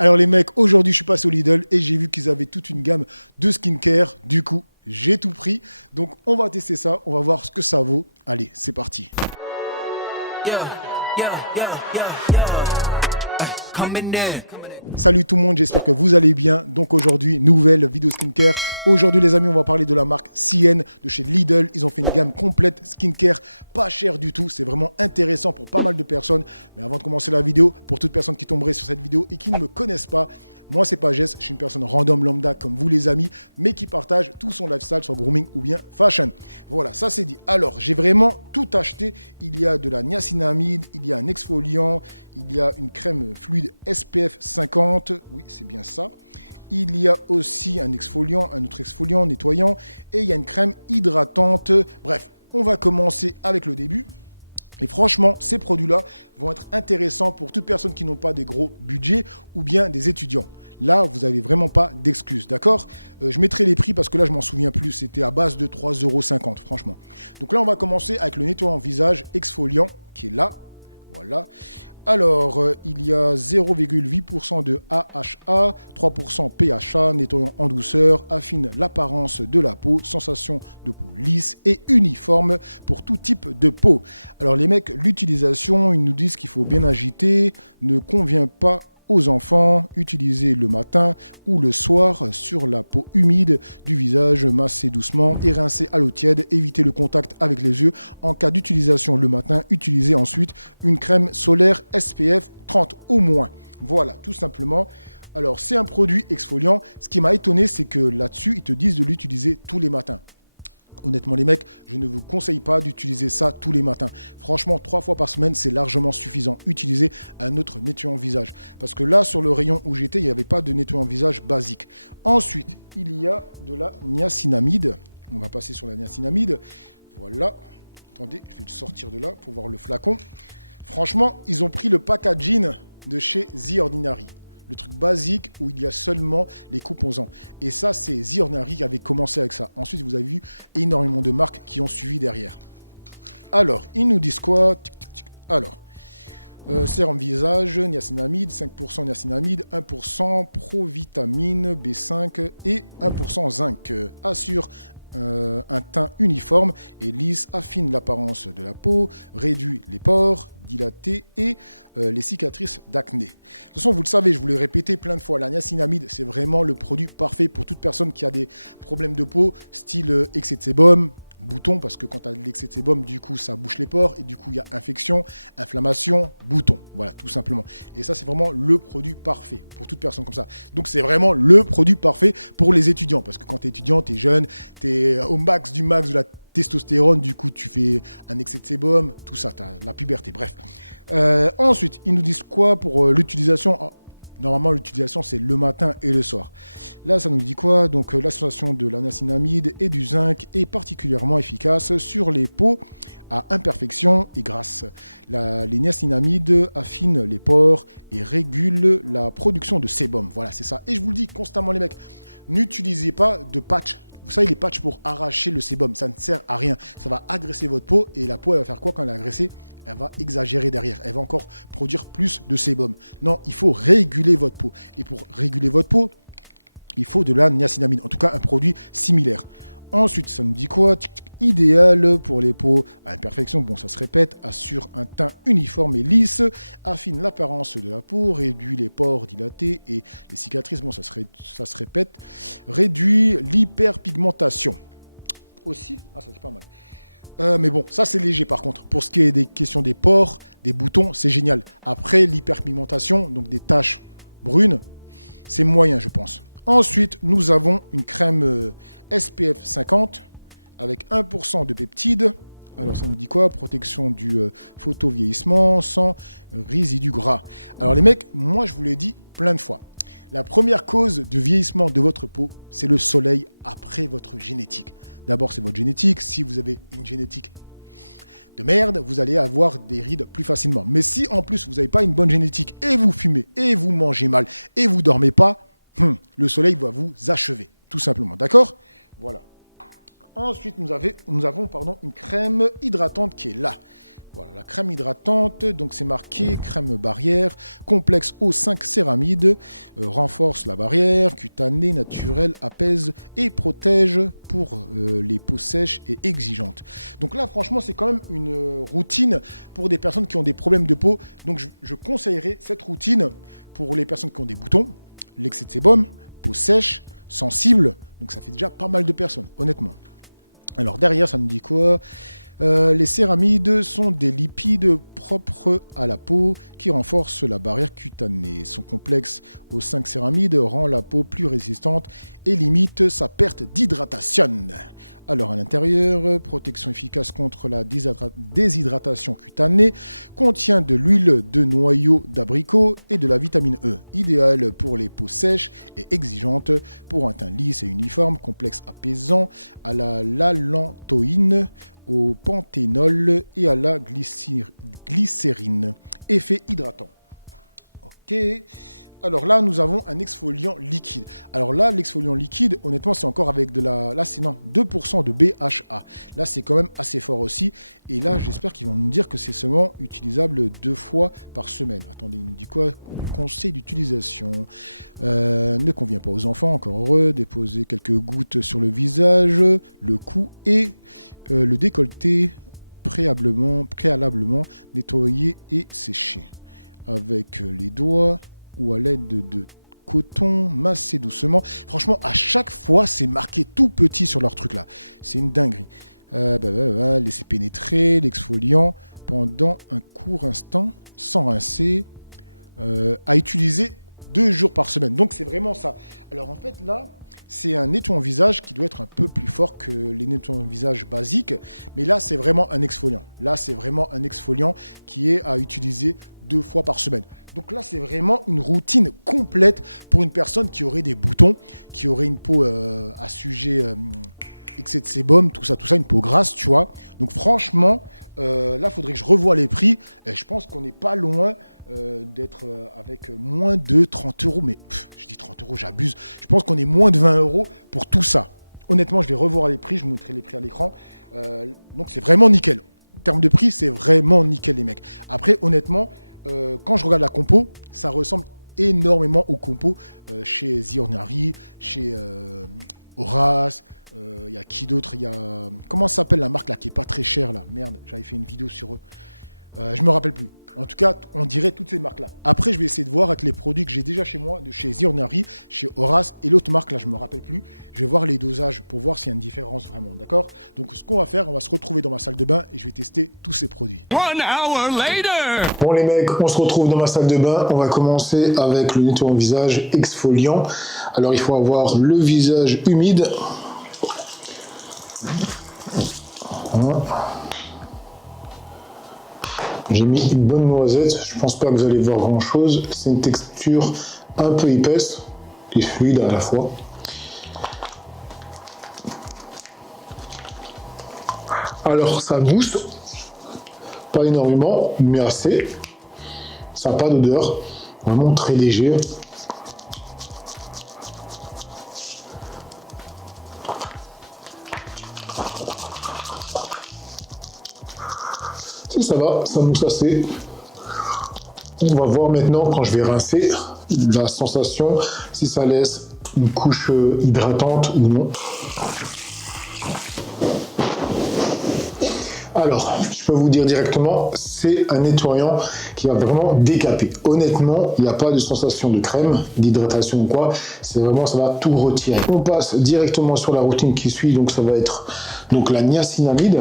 Alors les mecs, aujourd'hui je suis passé au Lidl et j'ai vu qu'ils avaient toute une gamme de skincare. Du coup, j'ai tout pris. Donc on va tester ça, on va voir ce que ça vaut. Allez, c'est parti. Yeah, yeah, yeah, yeah, yeah. Salut tout le monde, j'espère que vous allez bien. Donc aujourd'hui, nouvelle vidéo skincare. Aujourd'hui les amis, on va parler de la marque CN de chez Lidl. Ils ont fait une gamme complète skincare, pas cher du tout. C'est vraiment intéressant pour pas mal de personnes. Mais avant de commencer la vidéo, pour toute personne qui tomberait sur cette vidéo et qui ne me connaissent pas, moi c'est pas Jess, je suis une personne random lambda comme vous les amis, mais qui partage tout son lifestyle sur grooming ou bien fashion. Voilà, ça c'est dit. Alors, j'ai vraiment tout acheté. Il y a de la niacinamide, il y a un exfoliant, il y a une crème fluide SPF 50, oui c'est bien ça. Il y a aussi un exfoliant, un autre exfoliant nettoyant et il y a une crème hydratante. Bref, on va commencer avec le début. Et franchement, ces produits-là vont être intéressants pour toute personne qui n'ont pas des gros budgets ou bien des étudiants. Là, vous n'avez vraiment pas d'excuses, d'accord ? Je mettrai les prix parce que là, je ne m'en souviens plus. C'était à base de 3,50 €, franchement. Donc là, on va commencer avec le nettoyant visage exfoliant qui est là. Voilà. Alors, il y a 0,8% de AHA, 3% PHA, nettoyant en douceur, affine l'apparence de la peau, sensation de peau lisse et uniforme pour tout type de peau. Alors les mecs, l'utilisation, ils nous disent qu'il faut bien agiter, ne convient pas aux enfants, utilisez le matin ou le soir sur la peau humide du visage, massez doucement et rincez à l'eau tiède, évitez le contact avec les yeux. En cas d'utilisation le matin, utilisez ensuite une crème solaire SPF 30 au moins. Voilà, tout simplement. Alors, c'est un produit exfoliant. Ce qui m'a étonné, c'est que là-dessus, ils te disent de l'utiliser tous les matins. Honnêtement les mecs, je ne vous conseille pas d'utiliser ça tous les matins. Franchement, 3 fois par semaine, c'est largement suffisant. Utilisez un autre nettoyant visage. Parce que là, sur le rayon où j'étais, il n'y avait pas de nettoyant visage basique. Ensuite, il y a de la niacinamide. On va passer sur la niacinamide. Voilà. Attendez, je vais le sortir de là pour voir le flacon. Franchement, ils ont pris le packaging de chez The Ordinary. Le truc basique où il y a seulement les composants. Et ça, c'est The Ordinary qui avait commencé avec ça. Ensuite, vous avez vu énormément de marques qui ont suivi derrière. Alors, ils nous disent quoi ? Alors, sérum visage, niacinamide, 5% niacinamide, 1% provitamine B5 et 1% zinc. Assure un teint uniforme et lisse, affine l'apparence de la peau, réduit les pores, dilatés et les cicatrices d'acné. De toute façon, vous le savez, je vous l'ai répété plein de fois, la niacinamide, c'est vraiment le produit parfait pour toute personne qui a des problèmes de peau, style excès de sébum, boutons, parce que quand tu as l'excès de sébum, du coup, ça bouche les pores et du coup, il y a infection, inflammation, boutons. Voilà, tout simplement. Et ça, c'est vraiment le produit parfait pour toute personne comme ça. Donc, c'est vraiment le produit parfait pour les étudiants, parce que quand tu es étudiant, tu es jeune, tu es au max de la testostérone, du coup, tu fais un excès de sébum, tout ça, tu as la puberté, bref. Ensuite, ils nous disent quoi pour l'utilisation ? Normalement, l'utilisation, c'est le matin et le soir. Là, ça nous dit quoi ? Donc, l'association de la niacinamide et du zinc est particulièrement efficace sur les peaux à imperfection et grasse. Les niacinamides affinent les pores et régulent la production de sébum. Voilà, c'est ça. Et je vous le dis constamment, les mecs, n'utilisez pas de patch. Vous savez, les patchs pour arracher le sébum, ça ne sert à rien. Ça va agresser votre peau et la peau, elle va faire quoi quand elle est agressée ? Elle va exagérer derrière. Elle va encore produire plus de sébum. Non, il faut réguler votre peau. Et pour réguler votre peau, il faut de la niacinamide. En tout cas, un produit similaire. Ensuite, ça nous dit quoi ? Idéal pour les peaux à imperfection. Bon, ça se répète. Assure un teint uniforme et lisse. Affine l'apparence de la peau. Réduit les pores dilatés et les cicatrices. Bon, ça se répète. Réduit l'hyperpigmentation. Aussi, ça c'est pas mal. Mais bon, ça c'est léger par contre. Pour ce qui est des questions des pores, des boutons, c'est génial. Après, l'hyperpigmentation, donc des taches brunes, c'est moyen, je pense. Ensuite, nous avons une crème SPF 50 avec 1% de peptides. Alors, ça nous dit quoi ? Protection du photovieillissement sans résidus gras. Alors, les mecs, moi, je vous l'ai dit plein de fois. La première cause de vieillissement de votre peau, c'est le soleil après votre génétique. D'abord, c'est votre génétique. Si vous avez une génétique de merde, vous allez avoir des rides plus facilement. Mais si en plus, vous n'avez pas une bonne génétique et vous fumez et vous mangez mal et vous ne dormez pas, le soleil va vous achever, tout simplement. D'accord ? Voilà. Ensuite, nous avons une crème hydratante qui est là. Voilà, la crème hydratante, donc c'est marqué crème barrière, complexe O5 céramide, renforce la barrière cutanée naturelle, apaise et protège pour les peaux sèches et exigeantes. Donc là, franchement, c'est quand même une routine pour des personnes qui ont des problèmes de peau. Donc je conseillerais cette routine pour les personnes qui ont des boutons, l'excès de sébum, peau sèche, sensible. Donc ça fait déjà pas mal de personnes, honnêtement. Alors derrière, ça nous dit quoi ? Les céramides sont des lipides propres à la peau qui renforcent la barrière cutanée. Son complexe aux 5 céramides rend la peau plus résistante et limite sa perte d'hydratation. Alors à l'intérieur, protection efficace contre la déshydratation cutanée, contient de l'huile de noyau d'abricot et de la vitamine E, idéal pour les peaux sèches et exigeantes, pour un teint lisse et uniforme, complexe apaisant, à la lalantoïne, au panthénol et à la glycérine. Effet hydratant. Ok. Alors là, nous avons un exfoliant liquide. Alors là, l'exfoliant liquide, honnêtement, c'est encore avec de la... Là, c'est 2% de BHA. Là, c'est quand même assez fort aussi. Et là, j'espère qu'ils vont nous dire que c'est seulement utilisable 2 fois par semaine. Attendez, il nous dit quoi ? Conseil d'utilisation. Ne convient pas aux enfants, encore heureux. Déposer quelques gouttes sur le visage, le cou et le décolleté préalablement nettoyer et sécher. Avec les doigts ou à l'aide de coton, masser doucement. Franchement, à chaque fois, c'est marqué tout petit sur leur truc là. C'est une dinguerie. Laisser pénétrer l'exfoliant pendant un court instant, sans rincer, à utiliser 2 jours par semaine. Donc, c'est vraiment ça. Alors, en fait, là, c'est un nettoyant visage qui doit être un peu plus fort que les nettoyants visage basiques. Mais là, c'est vraiment un exfoliant. Là, c'est vraiment un exfoliant qui est à utiliser 2 fois par semaine. Donc là, c'est vraiment une routine complète pour une personne qui aurait des boutons, qui aurait une peau à sujet excès de sébum, tout ça, une peau grasse, tu vois. Donc franchement, là, il faudrait que je revoie les prix. Et je pense qu'on n'est pas loin d'être avec moins de 30 euros. Mais je dis 30 euros, j'abuse. Je pense qu'on est moins de 20 euros pour tout ça. Honnêtement, je vais revoir les prix. Je vous mettrai les prix à l'écran. Donc c'est vraiment nickel. En termes de prix, c'est vraiment nickel, les mecs. Après, honnêtement, quand je regarde la compo, ça ressemble énormément aux compos chez The Ordinary, chez Horace. Il y a qui d'autre ? Il y a... Comment ça s'appelle la marque là qui est pas très chère là ? Merde, j'avais fait une vidéo sur eux. Je me rappelle plus. En tout cas, on dirait toutes ces marques-là. Après, je vais essayer de voir avec les produits que j'ai déjà chez moi, de chez The Ordinary, chez Horace et l'autre marque, là, je me rappelle plus. Je vais voir les dosages pour voir s'il y a une différence vraiment, d'accord ? Donc, ce qu'on va faire, on va se retrouver dans ma salle de bain et je vais tester tous ces produits. 1 hour later. Bon les mecs, on se retrouve dans ma salle de bain. On va commencer avec le nettoyant visage exfoliant. Alors, il faut avoir le visage humide. Voilà. J'ai mis une bonne noisette, je pense pas que vous allez voir grand chose. C'est une texture un peu épaisse et fluide à la fois. Alors ça booste, pas énormément, mais assez. Ça n'a pas d'odeur, vraiment très léger. Si ça va, ça mousse assez. On va voir maintenant quand je vais rincer la sensation, si ça laisse une couche hydratante ou non. Alors, je peux vous dire directement, c'est un nettoyant qui va vraiment décaper. Honnêtement, il n'y a pas de sensation de crème, d'hydratation ou quoi. C'est vraiment, ça va tout retirer. On passe directement sur la routine qui suit, donc ça va être donc la niacinamide.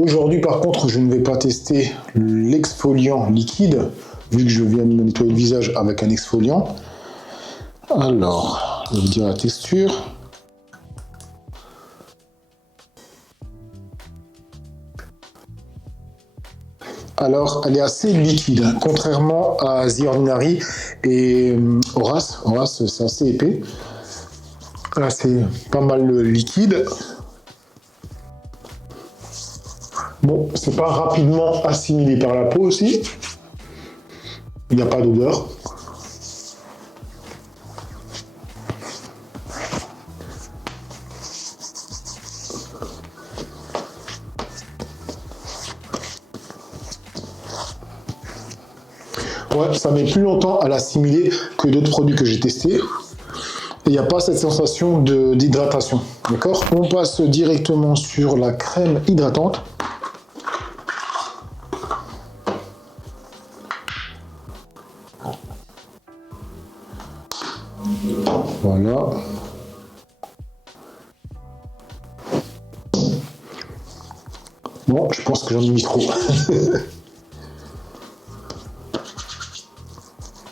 Aujourd'hui, par contre, je ne vais pas tester l'exfoliant liquide, vu que je viens de me nettoyer le visage avec un exfoliant. Alors, je vais vous dire la texture. Alors, elle est assez liquide, hein, contrairement à The Ordinary et Horace. Horace, c'est assez épais. Là, c'est pas mal liquide. Bon, c'est pas rapidement assimilé par la peau aussi. Il n'y a pas d'odeur. Ouais, ça met plus longtemps à l'assimiler que d'autres produits que j'ai testés. Il n'y a pas cette sensation d'hydratation. D'accord? On passe directement sur la crème hydratante. Voilà. Bon, je pense que j'en ai mis trop.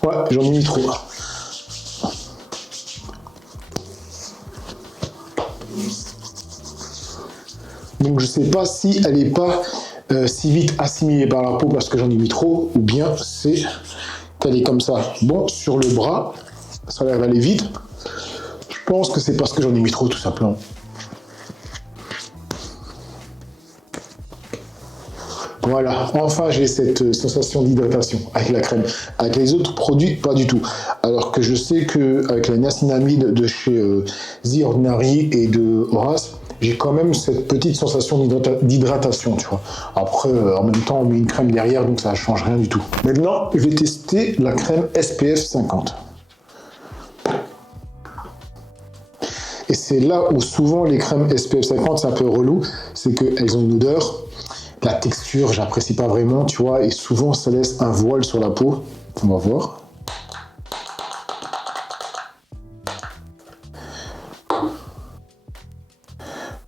Ouais, j'en ai mis trop. Donc je sais pas si elle n'est pas si vite assimilée par la peau parce que j'en ai mis trop, ou bien c'est qu'elle est comme ça. Bon, sur le bras, ça a l'air d'aller vite. Je pense que c'est parce que j'en ai mis trop, tout simplement. Voilà, enfin j'ai cette sensation d'hydratation avec la crème. Avec les autres produits, pas du tout. Alors que je sais qu'avec la niacinamide de chez The Ordinary et de Horace, j'ai quand même cette petite sensation d'hydratation, tu vois. Après, en même temps, on met une crème derrière, donc ça ne change rien du tout. Maintenant, je vais tester la crème SPF 50. Et c'est là où souvent les crèmes SPF 50, c'est un peu relou, c'est qu'elles ont une odeur. La texture, j'apprécie pas vraiment, tu vois, et souvent ça laisse un voile sur la peau. On va voir.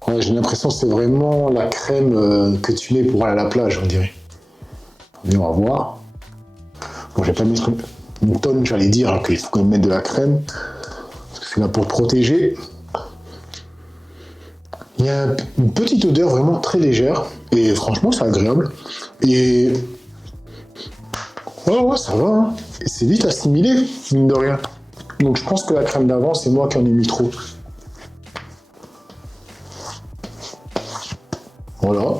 Ouais, j'ai l'impression que c'est vraiment la crème que tu mets pour aller à la plage, on dirait. Mais on va voir. Bon, je vais pas mettre une tonne, j'allais dire, alors qu'il faut quand même mettre de la crème, parce que c'est là pour protéger. Il y a une petite odeur vraiment très légère, et franchement, c'est agréable. Et ouais, ça va, hein. Et c'est vite assimilé, mine de rien. Donc je pense que la crème d'avant, c'est moi qui en ai mis trop. Voilà.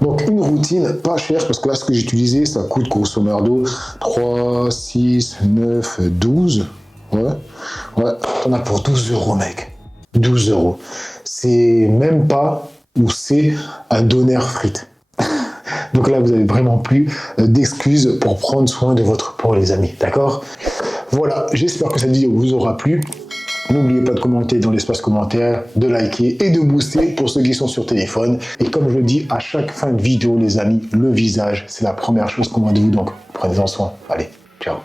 Donc une routine pas chère, parce que là, ce que j'ai utilisé, ça coûte grosso modo 3, 6, 9, 12. Ouais, t'en as pour 12 €, mec. 12 €. C'est même pas où c'est un doner frites. Donc là, vous n'avez vraiment plus d'excuses pour prendre soin de votre peau, les amis. D'accord? Voilà, j'espère que cette vidéo vous aura plu. N'oubliez pas de commenter dans l'espace commentaire, de liker et de booster pour ceux qui sont sur téléphone. Et comme je le dis à chaque fin de vidéo, les amis, le visage, c'est la première chose qu'on voit de vous. Donc, prenez-en soin. Allez, ciao.